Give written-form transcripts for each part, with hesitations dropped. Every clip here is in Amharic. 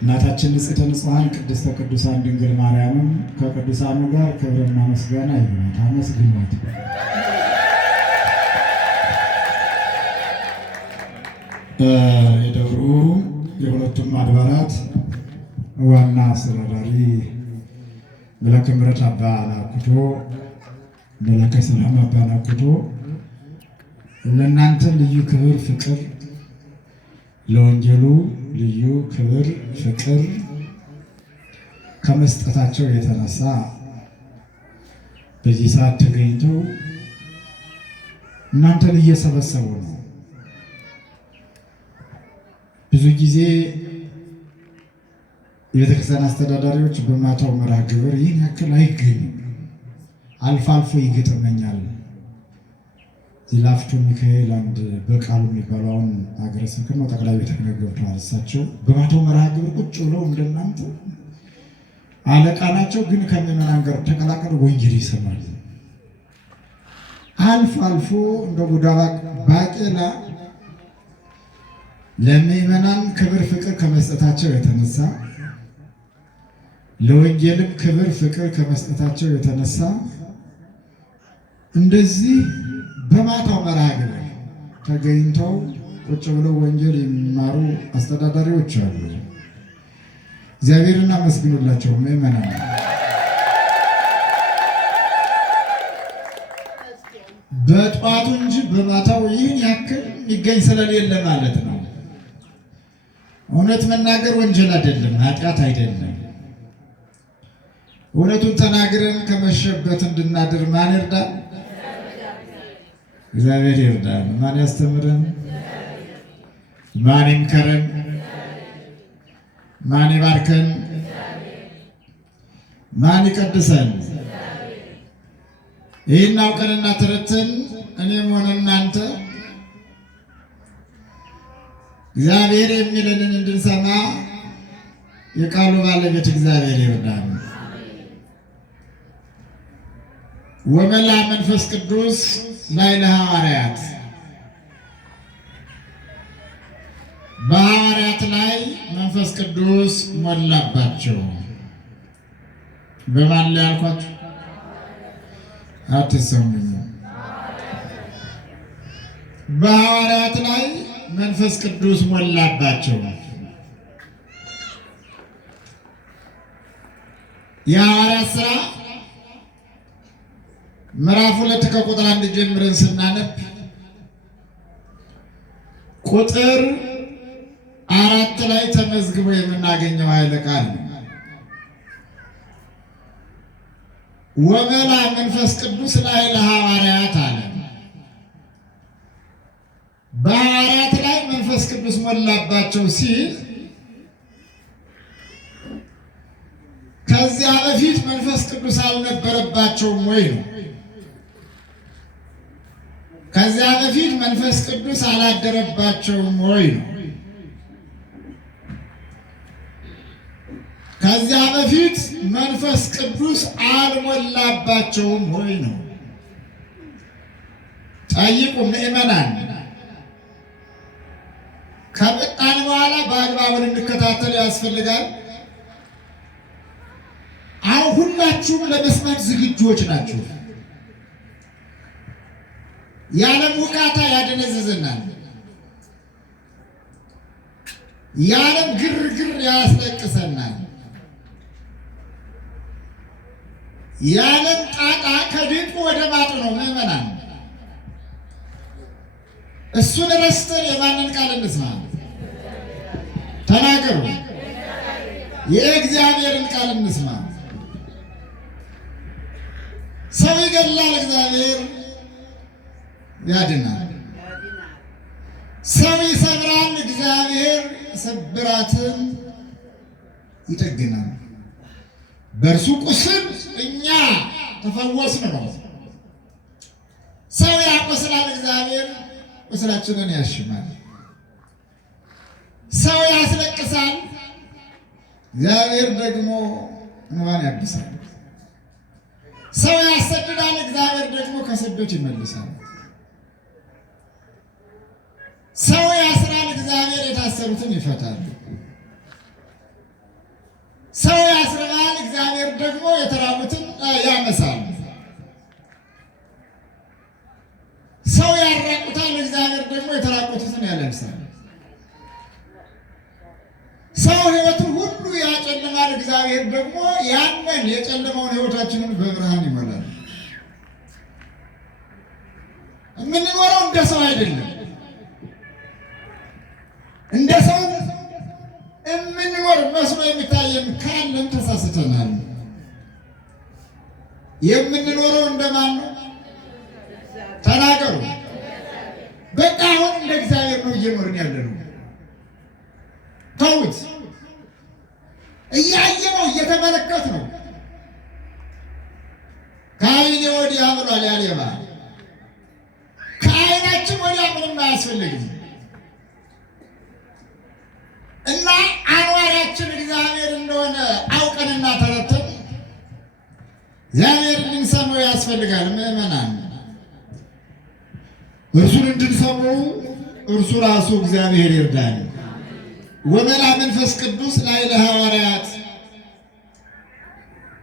እናታችን ንጽሕተ ንጹሐን ቅድስተ ቅዱሳን ድንግል ማርያምም ከቅዱሳኑ ጋር ክብርና ምስጋና ይሁን። አመስግኗት። የደብሩ የሁለቱም አድባራት ዋና አስተዳዳሪ መላከ ምሕረት አባ ናኩቶ፣ መላከ ሰላም አባ ናኩቶ ለእናንተ ልዩ ክብር ፍቅር፣ ለወንጌሉ ልዩ ክብር ፍቅር ከመስጠታቸው የተነሳ በዚህ ሰዓት ተገኝተው እናንተን እየሰበሰቡ ነው። ብዙ ጊዜ የቤተክርስቲያን አስተዳዳሪዎች በማታው መርሃ ግብር ይህን ያክል አይገኙም። አልፎ አልፎ ይገጥመኛል። ላፍቶ ሚካኤል አንድ በቃሉ የሚባለው አሁን ሀገረ ስብከት ነው፣ ጠቅላይ ቤተ ክህነት ገብተዋል። እሳቸው በማታው መርሃ ግብር ቁጭ ብለው እንደናንተ አለቃ ናቸው፣ ግን ከምዕመናን ጋር ተቀላቅለው ወንጌል ይሰማል። አልፎ አልፎ እንደ ጉዳባ ባቄላ ለምዕመናን ክብር ፍቅር ከመስጠታቸው የተነሳ ለወንጌልም ክብር ፍቅር ከመስጠታቸው የተነሳ እንደዚህ በማታው መርሃ ግብር ተገኝተው ቁጭ ብለው ወንጌል የሚማሩ አስተዳዳሪዎች አሉ። እግዚአብሔርን አመስግኑላቸው ምዕመናን። በጧቱ እንጂ በማታው ይህን ያክል የሚገኝ ስለሌለ ማለት ነው። እውነት መናገር ወንጀል አይደለም፣ ኃጢአት አይደለም። እውነቱን ተናግረን ከመሸበት እንድናድር ማን ይርዳል? እግዚአብሔር ይርዳል። ማን ያስተምረን? ማን ይምከረን? ማን ይባርከን? ማን ይቀድሰን? ይህን አውቀንና ተረድተን እኔም ሆነ እናንተ እግዚአብሔር የሚለንን እንድንሰማ የቃሉ ባለቤት እግዚአብሔር ይርዳል። ወመላ መንፈስ ቅዱስ ላዕለ ሐዋርያት፣ በሐዋርያት ላይ መንፈስ ቅዱስ ሞላባቸው። በማን ላይ አልኳችሁ? አትሰሙኝ። በሐዋርያት ላይ መንፈስ ቅዱስ ሞላባቸው። የሐዋርያት ሥራ ምዕራፍ 2 ከቁጥር 1 ጀምረን ስናነብ ቁጥር 4 ላይ ተመዝግቦ የምናገኘው ኃይለ ቃል ወመላ መንፈስ ቅዱስ ላዕለ ሐዋርያት አለ። በሐዋርያት ላይ መንፈስ ቅዱስ ሞላባቸው ሲል ከዚያ በፊት መንፈስ ቅዱስ አልነበረባቸውም ወይ ነው? ከዚያ በፊት መንፈስ ቅዱስ አላደረባቸውም ወይ ነው? ከዚያ በፊት መንፈስ ቅዱስ አልሞላባቸውም ወይ ነው? ጠይቁ ምዕመናን። ከመጣን በኋላ በአግባቡ እንድንከታተል ያስፈልጋል። አሁን ሁላችሁም ለመስማት ዝግጁዎች ናችሁ። የዓለም ውካታ ያደነዝዘናል። የዓለም ግርግር ያስለቅሰናል። የዓለም ጣጣ ከድጡ ወደ ማጡ ነው ምዕመናን። እሱን ረስተን የማንን ቃል እንስማ? ተናገሩ። የእግዚአብሔርን ቃል እንስማ። ሰው ይገድላል፣ እግዚአብሔር ያድናል። ሰው ይሰብራል፣ እግዚአብሔር ስብራትን ይጠግናል። በእርሱ ቁስል እኛ ተፈወስን ነው። ሰው ያቆስላል፣ እግዚአብሔር ቁስላችንን ያሽማል። ሰው ያስለቅሳል፣ እግዚአብሔር ደግሞ እንባን ያብሳል። ሰው ያሰድዳል፣ እግዚአብሔር ደግሞ ከስደት ይመልሳል። ሰው ያስራል፣ እግዚአብሔር የታሰሩትን ይፈታል። ሰው ያስረናል፣ እግዚአብሔር ደግሞ የተራቡትን ያነሳል። ሰው ያራቁታል፣ እግዚአብሔር ደግሞ የተራቆቱትን ያለብሳል። ሰው ሕይወቱን ሁሉ ያጨልማል፣ እግዚአብሔር ደግሞ ያንን የጨለመውን ሕይወታችንን በብርሃን ይሞላል። የምንኖረው እንደ ሰው አይደለም። እንደ ሰው የምንኖር መስሎ የሚታየን ካለን ተሳስተናል። የምንኖረው እንደማን ነው? ተናገሩ። በቃ አሁን እንደ እግዚአብሔር ነው እየኖርን ያለነው። ተውት። እያየ ነው፣ እየተመለከት ነው። ከዓይኔ ወዲያ ብሏል ያ ሌባ። ከዓይናችን ወዲያ ምንም አያስፈልግም። እና አኗሪያችን እግዚአብሔር እንደሆነ አውቀንና ተረድተን እግዚአብሔር እንድንሰማው ያስፈልጋል። ምዕመናን እርሱን እንድንሰማው እርሱ ራሱ እግዚአብሔር ይርዳል። ወመላ መንፈስ ቅዱስ ላይ ለሐዋርያት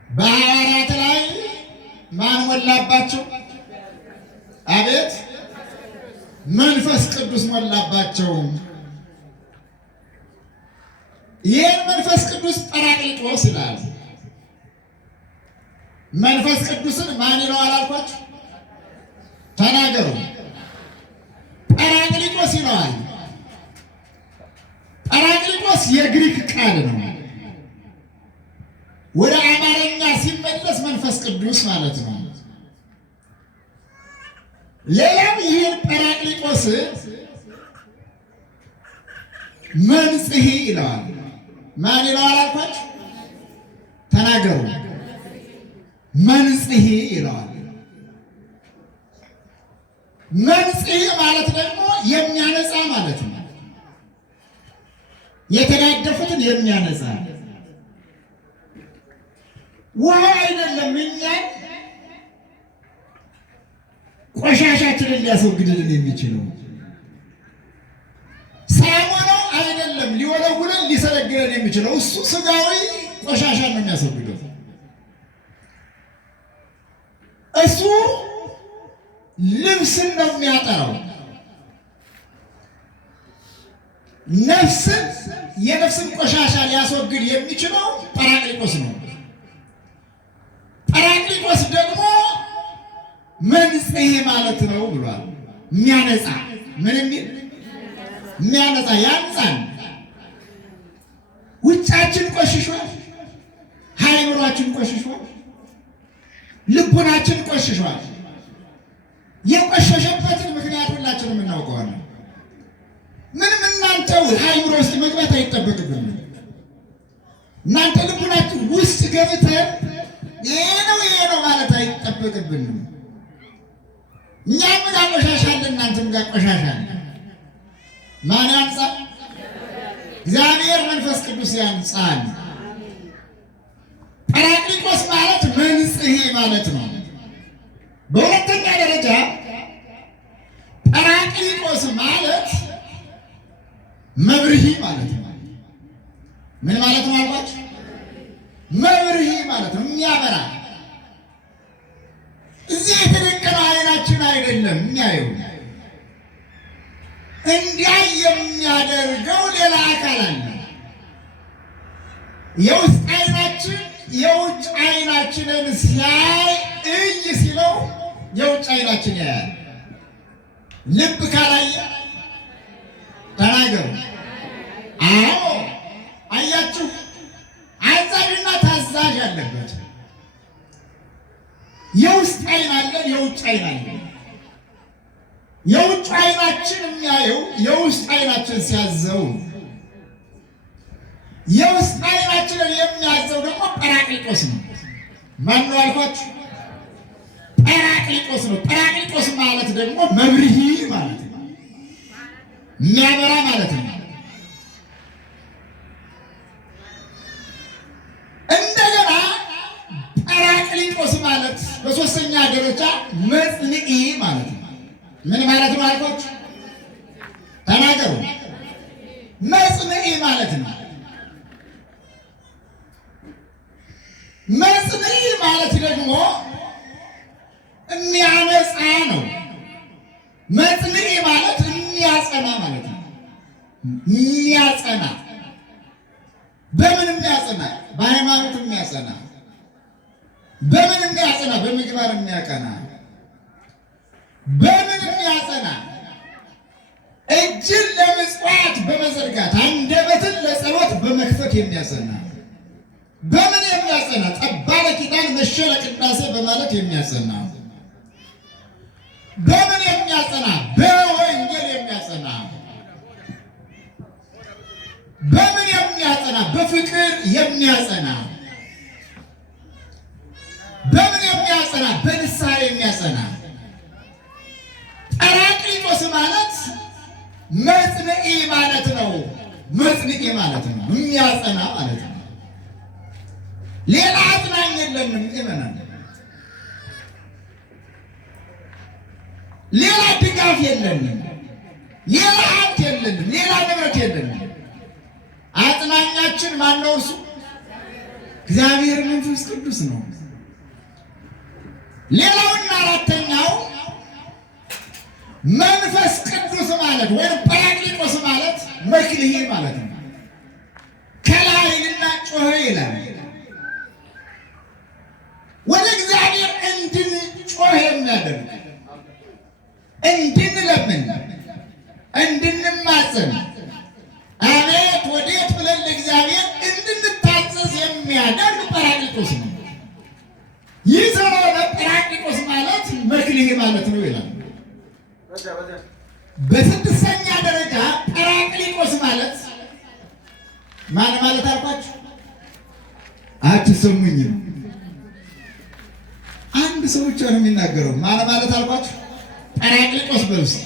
በሐዋርያት ላይ ማን ሞላባቸው? አቤት መንፈስ ቅዱስ ሞላባቸው። ይህን መንፈስ ቅዱስ ጰራቅሊጦስ ይላል። መንፈስ ቅዱስን ማን ይለዋል አልኳችሁ? ተናገሩ። ጰራቅሊጦስ ይለዋል። ጰራቅሊጦስ የግሪክ ቃል ነው። ወደ አማርኛ ሲመለስ መንፈስ ቅዱስ ማለት ነው። ሌላም ይህን ጰራቅሊጦስ መንጽሔ ይለዋል። ማን ይለዋል አልኳችሁ? ተናገሩ። መንጽሔ ይለዋል። መንጽሔ ማለት ደግሞ የሚያነጻ ማለት ነው። የተዳደፉትን የሚያነጻ ውሃ አይደለም። እኛን ቆሻሻችንን ሊያስወግድልን የሚችለው ሳሙናው አይደለም። ሊወለውለን ሊሰለግለን የሚችለው እሱ ስጋዊ ቆሻሻን ነው የሚያስወግደው። እሱ ልብስን ነው የሚያጠራው። ነፍስን የነፍስን ቆሻሻ ሊያስወግድ የሚችለው ጰራቅሊጦስ ነው። ጰራቅሊጦስ ደግሞ መንጽሔ ማለት ነው ብሏል። የሚያነጻ ምን የሚል የሚያነጻ ያንጻል። ውጫችን ቆሽሿል፣ ሃይምሯችን ቆሽሿል፣ ልቡናችን ቆሽሿል። የቆሸሸበትን ምክንያት ሁላችንም እናውቀዋለን። ምንም እናንተ ሃይምሮ ውስጥ መግባት አይጠበቅብንም። እናንተ ልቡናችን ውስጥ ገብተን ይሄ ነው ማለት አይጠበቅብንም። እኛም ጋር ቆሻሻ አለ፣ እናንተም ጋር ቆሻሻ አለ። ማን ያንጻል? እግዚአብሔር መንፈስ ቅዱስ ያንጻል። ጰራቅሊጦስ ማለት መንጽሔ ማለት ነው። በሁለተኛ ደረጃ ጰራቅሊጦስ ማለት መብርሂ ማለት ነው። ምን ማለት ነው አልኳችሁ? መብርሂ ማለት ነው፣ የሚያበራ። እዚህ የተደቀነው አይናችን አይደለም የሚያየው፣ እንዲያይ የሚያደርገው ሌላ አካል አለ። የውስጥ አይናችን የውጭ አይናችንን ሲያይ እይ ሲለው የውጭ አይናችን ያያል። ልብ ካላየ ተናገሩ። አዎ አያችሁ፣ አዛዥና ታዛዥ አለበት። የውስጥ አይን አለን፣ የውጭ አይን አለን። የውጭ አይናችን የሚያየው የውስጥ አይናችን ሲያዘው፣ የውስጥ አይናችንን የሚያዘው ደግሞ ጰራቅሊጦስ ነው። ማን ነው አልኳችሁ? ጰራቅሊጦስ ነው። ጰራቅሊጦስ ማለት ደግሞ መብርሂ ማለት ነው፣ የሚያበራ ማለት ነው። እንደገና ጰራቅሊጦስ ማለት በሶስተኛ ደረጃ መጽንዒ ማለት ነው። ምን ማለት ነው አልኳችሁ? ተናገሩ። መጽንዒ ማለት ነው። መጽንዒ ማለት ደግሞ የሚያነጻ ነው። መጽንዒ ማለት የሚያጸና ማለት ነው። የሚያጸና በምን የሚያጸና? በሃይማኖት የሚያጸና። በምን የሚያጸና? በምግባር የሚያቀና። በምን የሚያጸና? እጅን ለምጽዋት በመዘርጋት አንደበትን ለጸሎት በመክፈት የሚያጸና። በምን የሚያጸና? ጠባለ ኪዳን መሸ ለቅዳሴ በማለት የሚያጸና። በምን የሚያጸና? በወንጌል የሚያጸና። በምን የሚያጸና? በፍቅር የሚያጸና። በምን የሚያጸና? በንስሐ የሚያጸና። ጰራቅሊጦስ ማለት መጽንዒ ማለት ነው። መጽንዒ ማለት ነው፣ የሚያጸና ማለት ነው። ሌላ አጽናኝ የለንም። ይመናል ሌላ ድጋፍ የለንም። ሌላ ሀብት የለንም። ሌላ ንብረት የለንም። አጽናኛችን ማን ነው? እርሱ እግዚአብሔር መንፈስ ቅዱስ ነው። ሌላውና አራተኛው መንፈስ ቅዱስ ማለት ወይም ጰራቅሊጦስ ማለት መክልሄ ማለት ነው። ከላይልና ጮኸ ይላል። ወደ እግዚአብሔር እንድንጮህ የሚያደርግ እንድንለምን፣ እንድንማጸን፣ አቤት ወዴት ብለን ለእግዚአብሔር እንድንታዘዝ የሚያደርግ ጰራቅሊጦስ ነው። ይህ ስለሆነ ጰራቅሊጦስ ማለት መክልሄ ማለት ነው ይላል። በስድስተኛ ደረጃ ጰራቅሊጦስ ማለት ማን ማለት አልኳችሁ? አትሰሙኝም? አንድ ሰው ብቻ ነው የሚናገረው። ማን ማለት አልኳችሁ? ጰራቅሊጦስ በውስጥ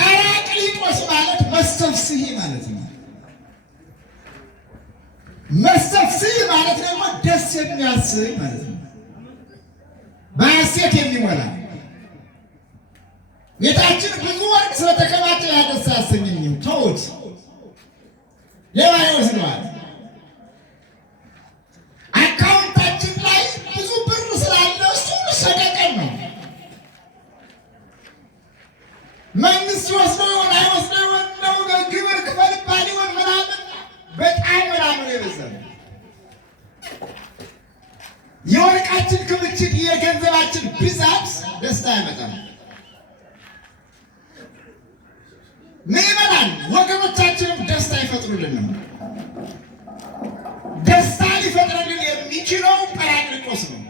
ጰራቅሊጦስ ማለት መስተፍስሒ ማለት ነው። መስተፍስሒ ማለት ደግሞ ደስ የሚያሰኝ ማለት ነው። በሐሴት የሚሞላ ቤታችን ብዙ ወርቅ ስለተከማቸ ያደስ አያሰኘኝም፣ ተውት፣ ሌባ ይወስደዋል። አካውንታችን ላይ ብዙ ብር ስላለ እሱ ሰደቀን ነው። መንግስት ይወስደው ይሆን አይወስደው ይሆን ነው፣ ግብር ክፈል ባል ይሆን ምናምን በጣም ምናምን የበዛል። የወርቃችን ክምችት የገንዘባችን ብዛት ደስታ ያመጣል። ምዕመናን ወገኖቻችንም ደስታ ይፈጥሩልንም። ደስታ ሊፈጥርልን የሚችለው ጰራቅሊጦስ ነው።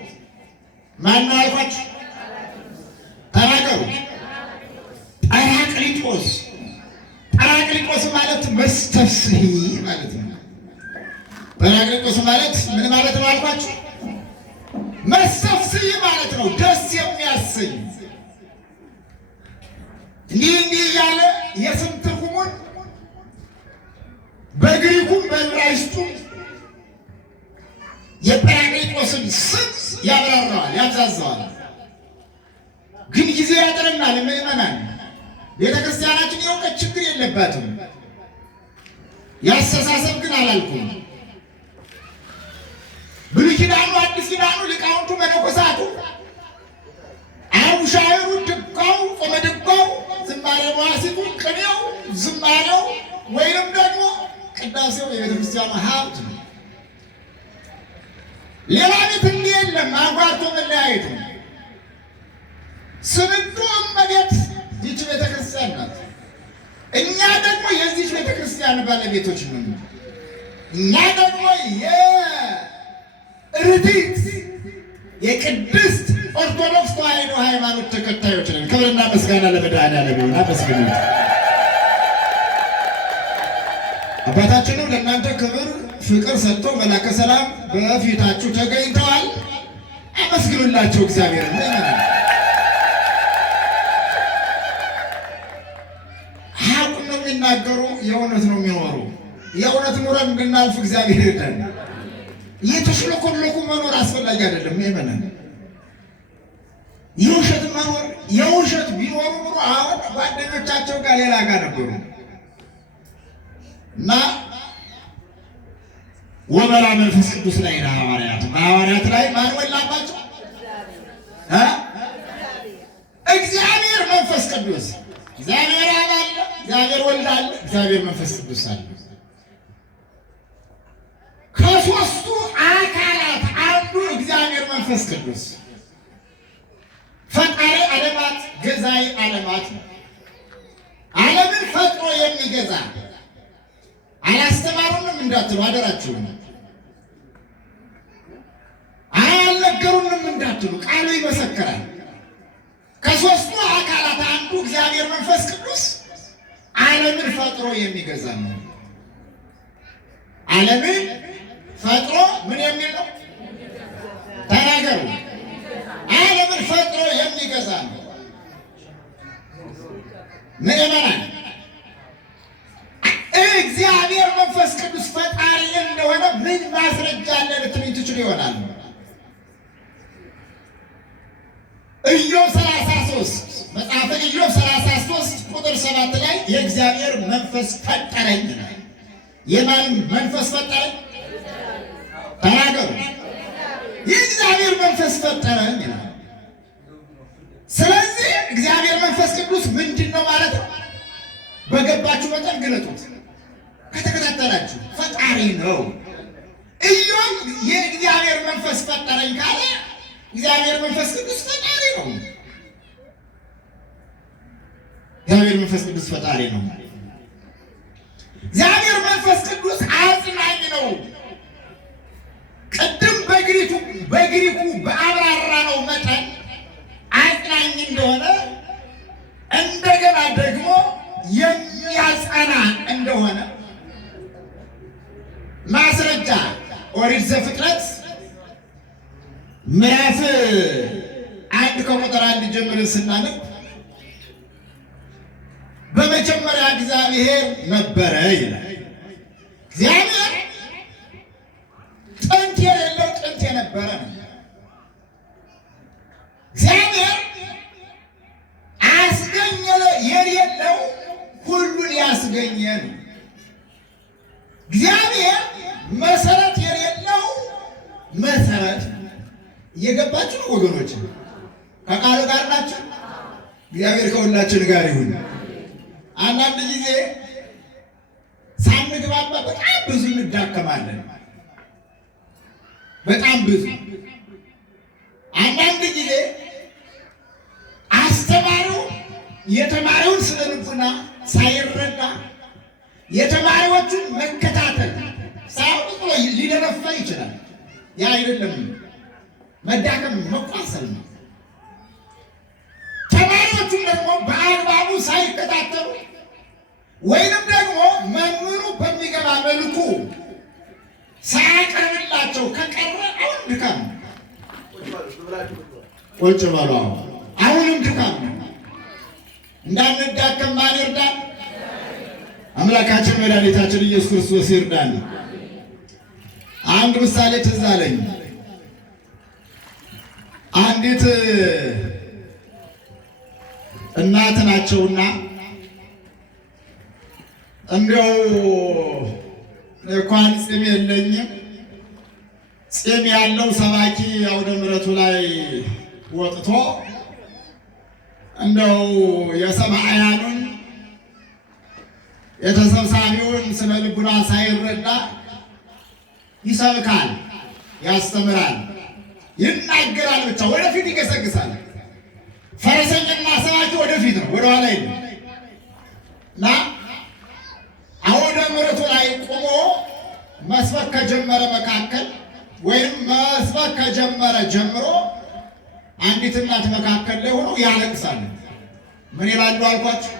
ማነው አልኳችሁ? ተናገሩ። ጰራቅሊጦስ። ጰራቅሊጦስ ማለት መስተፍስሒ ማለት ነው። ጰራቅሊጦስ ማለት ምን ማለት ነው አልኳችሁ? መስተፍስሒ ማለት ነው፣ ደስ የሚያሰኝ። እንዲህ እያለ የስም ትርጉሙን በግሪኩም በዕብራይስጡም የጰራቅሊጦስን ስም ያብራራዋል፣ ያብዛዛዋል። ግን ጊዜ ያጥረናል። ምዕመናን ቤተክርስቲያናችን የእውቀት ችግር የለባትም። ያስተሳሰብ ግን አላልኩም። ብሉይ ኪዳኑ፣ አዲስ ኪዳኑ፣ ሊቃውንቱ፣ መነኮሳቱ፣ አቡሻይሩ፣ ድጓው፣ ቆመ ድጓው፣ ዝማሬ መዋሥዕቱ፣ ቅኔው፣ ዝማሬው ወይም ደግሞ ቅዳሴው የቤተክርስቲያኑ ሀብት ነው። ሌላ ቤት እንዲህ የለም። አጓርቶ መለያየት ነው። ስንዱ እመቤት ይህች ቤተክርስቲያን ናት። እኛ ደግሞ የዚህች ቤተክርስቲያን ባለቤቶች ነን። እኛ ደግሞ የርቲት የቅድስት ኦርቶዶክስ ተዋሕዶ ሃይማኖት ተከታዮች ነን። ክብርና ምስጋና ለመድኃኔዓለም ይሁን። አመስግኑ። አባታችንም ለእናንተ ክብር ፍቅር ሰጥቶ መላከ ሰላም በፊታችሁ ተገኝተዋል። አመስግኑላቸው እግዚአብሔርን። ሀቁን ነው የሚናገሩ፣ የእውነት ነው የሚኖሩ። የእውነት ኑረን እንድናልፍ እግዚአብሔር ይርዳን። እየተሽለኮለኩ መኖር አስፈላጊ አይደለም። ይመናል የውሸት መኖር የውሸት ቢኖሩ ኑሮ አሁን ጓደኞቻቸው ጋር ሌላ ጋር ነበሩ። እና ወመላ መንፈስ ቅዱስ ላይ ሐዋርያት ላይ ማን ወላባቸው? እግዚአብሔር መንፈስ ቅዱስ። እግዚአብሔር አብ አለ፣ እግዚአብሔር ወልድ አለ፣ እግዚአብሔር መንፈስ ቅዱስ አለ። ከሦስቱ አካላት አንዱ እግዚአብሔር መንፈስ ቅዱስ ፈጣሪ ዓለማት ገዛይ ዓለማት ነው። ዓለምን ፈጥሮ የሚገዛ አላስተማሩንም እንዳትሉ አደራችሁን። አልነገሩንም እንዳትሉ ቃሉ ይመሰክራል። ከሦስቱ አካላት አንዱ እግዚአብሔር መንፈስ ቅዱስ ዓለምን ፈጥሮ የሚገዛ ነው። ዓለምን ፈጥሮ ምን የሚል ነው? ተናገሩ። ዓለምን ፈጥሮ የሚገዛ ነው። ምዕመናን እግዚአብሔር መንፈስ ቅዱስ ፈጣሪ እንደሆነ ምን ማስረጃ አለ ልትሉኝ ትችሉ ይሆናል። ኢዮብ 33 መጽሐፈ ኢዮብ 33 ቁጥር 7 ላይ የእግዚአብሔር መንፈስ ፈጠረኝ ይላል። የማን መንፈስ ፈጠረኝ? ተናገሩ። የእግዚአብሔር መንፈስ ፈጠረኝ ይላል። ስለዚህ እግዚአብሔር መንፈስ ቅዱስ ምንድን ነው ማለት ነው? በገባችሁ መጠን ግለጡት። ከተከታተላችሁ ፈጣሪ ነው። ኢዮብ የእግዚአብሔር መንፈስ ፈጠረኝ ካለ እግዚአብሔር መንፈስ ቅዱስ ፈጣሪ ነው። እግዚአብሔር መንፈስ ቅዱስ ፈጣሪ ነው። እግዚአብሔር መንፈስ ቅዱስ አጽናኝ ነው። ቅድም በግሪኩ በአብራራ ነው መጠን አጽናኝ እንደሆነ እንደገና ደግሞ የሚያጸና እንደሆነ ማስረጃ ኦሪት ዘፍጥረት ምዕራፍ 1 ከቁጥር 1 ጀምረን ስናነብ በመጀመሪያ እግዚአብሔር ነበረ ይላል። እግዚአብሔር ጥንት የሌለው ጥንት የነበረ ነው። እግዚአብሔር አስገኘ የሌለው ሁሉን ያስገኘ ነው። እግዚአብሔር መሰረት የሌለው መሰረት። እየገባችሁ ነው ወገኖች? ከቃሉ ጋር ናችሁ? እግዚአብሔር ከሁላችን ጋር ይሁን። አንዳንድ ጊዜ ሳንግባባ በጣም ብዙ እንዳከማለን። በጣም ብዙ አንዳንድ ጊዜ አስተማሪው የተማሪውን ስነ ልቡና ሳይረዳ የተማሪዎቹን መከታተል ሳያውቅ ሊደረፋ ይችላል። ያ አይደለም መዳከም፣ መቋሰል ነው። ተማሪዎቹን ደግሞ በአግባቡ ሳይከታተሉ ወይንም ደግሞ መምህሩ በሚገባ መልኩ ሳያቀርብላቸው ከቀረ አሁን ድካም ነው። ቁጭ በሉ። አሁንም ድካም ነው። እንዳንዳከም ማን ይርዳን? አምላካችን መድኃኒታችን ኢየሱስ ክርስቶስ ይርዳን። አንድ ምሳሌ ትዝ አለኝ። አንዲት እናት ናቸውና እንዲያው እንኳን ፂም የለኝም ፂም ያለው ሰባኪ አውደ ምሕረቱ ላይ ወጥቶ እንደው የሰማዕያኑን የተሰብሳቢውን ስነ ልቡና ሳይረዳ ይሰብካል፣ ያስተምራል፣ ይናገራል። ብቻ ወደፊት ይገሰግሳል። ፈረሰኛና ሰባኪ ወደፊት ነው፣ ወደኋላ የለም። እና አውደ ምሕረቱ ላይ ቆሞ መስበክ ከጀመረ መካከል ወይም መስበክ ከጀመረ ጀምሮ አንዲት እናት መካከል ላይ ሆነው ያለቅሳሉ። ምን ይላሉ አልኳቸው?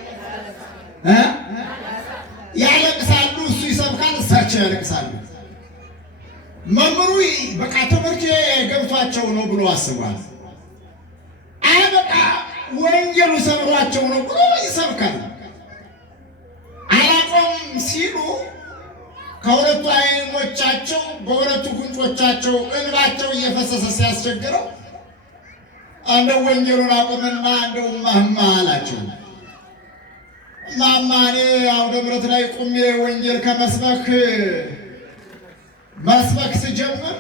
ያለቅሳሉ። እሱ ይሰብካል፣ እሳቸው ያለቅሳሉ። መምህሩ በቃ ትምህርት ገብቷቸው ነው ብሎ አስቧል። አይ በቃ ወንጌሉ ሰብሯቸው ነው ብሎ ይሰብካል። አላቆም ሲሉ ከሁለቱ አይኖቻቸው በሁለቱ ጉንጮቻቸው እንባቸው እየፈሰሰ ሲያስቸግረው እንደው ወንጌሉን አቆምና እንደው ማህማ አላቸው። ማማኔ አውደ ምሕረት ላይ ቁሜ ወንጌል ከመስበክ ስጀምር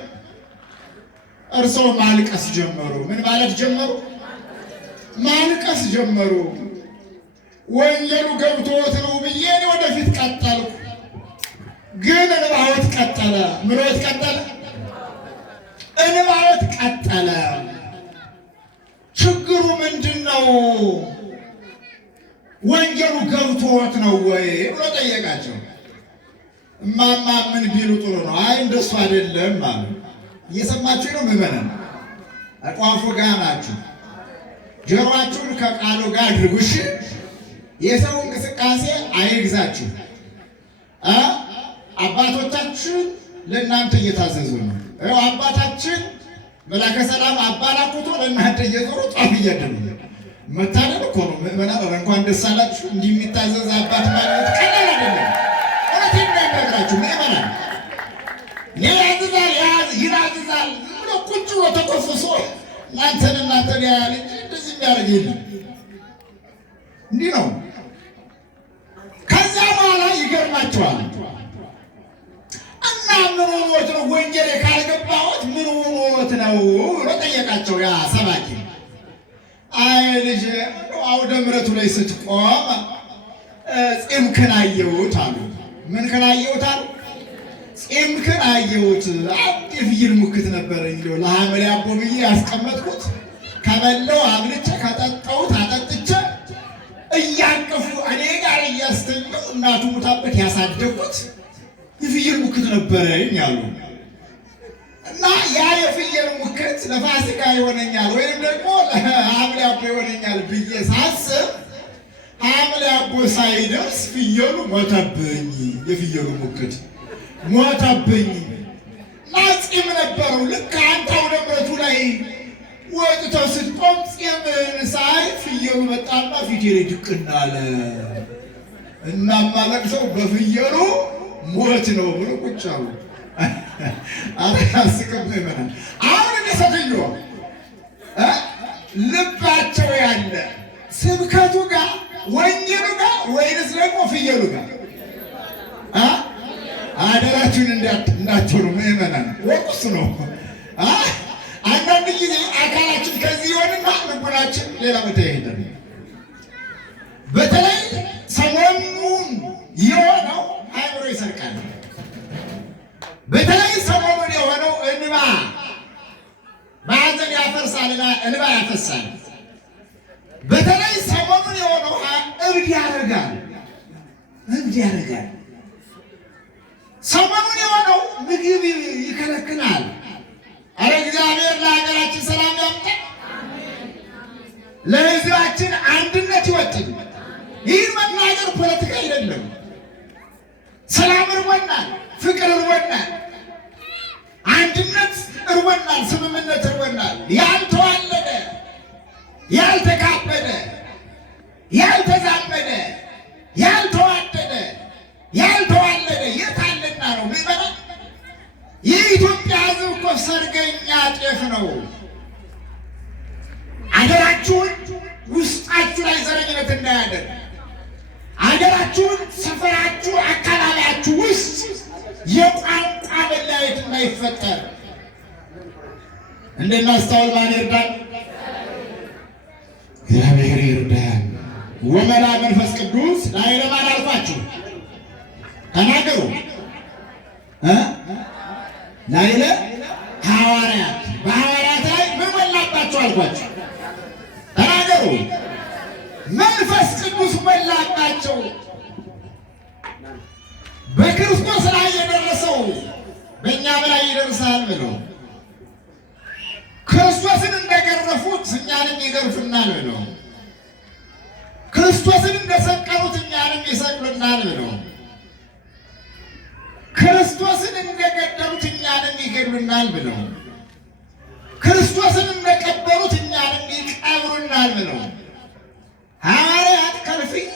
እርሶ ማልቀስ ጀመሩ። ምን ማለት ጀመሩ? ማልቀስ ጀመሩ። ወንጌሉ ገብቶት ነው ብዬ እኔ ወደፊት ቀጠልኩ። ግን እንባዎት ቀጠለ። ምኖት ቀጠለ? እንባዎት ቀጠለ። ችግሩ ምንድን ነው? ወንጌሉ ገብቶት ነው ወይ ብሎ ጠየቃቸው። እማማ ምን ቢሉ ጥሩ ነው? አይ እንደሱ አይደለም ማለት። እየሰማችሁ ነው ምዕመናን? አቋፉ ጋር ናችሁ። ጆሮአችሁን ከቃሉ ጋር አድርጉ። እሺ፣ የሰው እንቅስቃሴ አይግዛችሁ። አባቶቻችን ለእናንተ እየታዘዙ ነው። አባታችን መላከ ሰላም አባ ላኩቶ ለእናንተ እየዞሩ ጧፍ እያደሉ መታደል እኮ ነው ምዕመናን። እንኳን ደስ አላችሁ። እንዲህ የሚታዘዝ አባት ማለት ቀላል አይደለም። እውነቴን ነው የምነግራችሁ ምዕመናን። ይናዝዛል ብሎ ቁጭ ብሎ ተቆፍሶ እናንተን ያህል እንጂ እንደዚህ የሚያደርግ የለም። እንዲህ ነው። ከዚያ በኋላ ይገርማቸዋል። እና ምን ሆኖት ነው ወንጌል ካልገባሁት ምን ሆኖት ነው ብሎ ጠየቃቸው ያ ሰባኪ። አይ ልጅ አውደ ምሕረቱ ላይ ስትቆም ጺምክን አየሁት አሉ። ምን ከናየሁት አሉ? ጺምክን አየሁት። አንድ የፍየል ሙክት ነበረኝ ለሐመል አቦ ብዬ ያስቀመጥኩት ከበለው አብልቼ ከጠጣሁት አጠጥቼ እያቀፉ እኔ ጋር እያስተኛሁ እናቱ ሙታበት ያሳደግኩት የፍየል ሙክት ነበረኝ አሉ። እና ያ የፍየል ሙክት ለፋሲካ ይሆነኛል ወይም ደግሞ ለሐምሌ አቦ ይሆነኛል ብዬ ሳስብ ሐምሌ አቦ ሳይደርስ ፍየሉ ሞተብኝ። የፍየሉ ሙክት ሞተብኝ። እና ጺም ነበረው። ልክ አንተ አውደ ምሕረቱ ላይ ወጥተው ስትቆም ጺምን ሳይ ፍየሉ መጣና ፊቴ ላይ ድቅና አለ። እናማ ለቅሰው በፍየሉ ሞት ነው ብሎ ቁጭ አሉ። አስቀም ይመናል። አሁን እንደሰተዩ ልባቸው ያለ ስብከቱ ጋር ወንጌሉ ጋር ወይንስ ደግሞ ፍየሉ ጋር? አደራችሁን እንዳትሆኑ ምዕመናን፣ ወቁስ ነው። አንዳንድ ጊዜ አካላችን ከዚህ ይሆንና ልቡናችን ሌላ ቦታ ይሄዳል። በተለይ ሰሞኑን የሆነው አእምሮ ይሰርቃል። በተለይ ሰሞኑን የሆነው እንባ ማዕዘን ያፈርሳልና እንባ ያፈሳል። በተለይ ሰሞኑን የሆነው እብድ ያደርጋል። ሰሞኑን የሆነው ምግብ ይከለክላል። አረ እግዚአብሔር ለሀገራችን ሰላም ያምጣ፣ ለሕዝባችን አንድነት ይወጥን። ይህን መናገር ፖለቲካ አይደለም። ሰላም እርቦናል፣ ፍቅር እርቦናል፣ አንድነት እርቦናል፣ ስምምነት እርቦናል። ያልተዋለደ፣ ያልተካበደ፣ ያልተዛመደ፣ ያልተዋደደ፣ ያልተዋለደ የታለና ነው ሚበላ? የኢትዮጵያ ሕዝብ እኮ ሰርገኛ ጤፍ ነው። አገራችሁን ውስጣችሁ ላይ ዘረኝነት እንዳያደርግ፣ አገራችሁን ሰፈራችሁ፣ አካባቢያችሁ ውስጥ የቋንቋ መለያየት እንዳይፈጠር እንድናስተውል ማን ይርዳል? እግዚአብሔር ይርዳል። ወመላ መንፈስ ቅዱስ ላዕለ ማን አልኳችሁ? ተናገሩ። ላዕለ ሐዋርያት። በሐዋርያት ላይ ምን ሞላባቸው አልኳችሁ? ተናገሩ። መንፈስ ቅዱስ ሞላባቸው። በክርስቶስ ላይ የደረሰው በእኛም ላይ ይደርሳል ብለው ክርስቶስን እንደገረፉት እኛንም ይገርፉናል ብለው ክርስቶስን እንደሰቀሉት እኛንም ይሰቅሉናል ብለው ክርስቶስን እንደገደሉት እኛንም ይገድሉናል ብለው ክርስቶስን እንደቀበሩት እኛንም ይቀብሩናል ብለው ሐዋርያት ከልፍኝ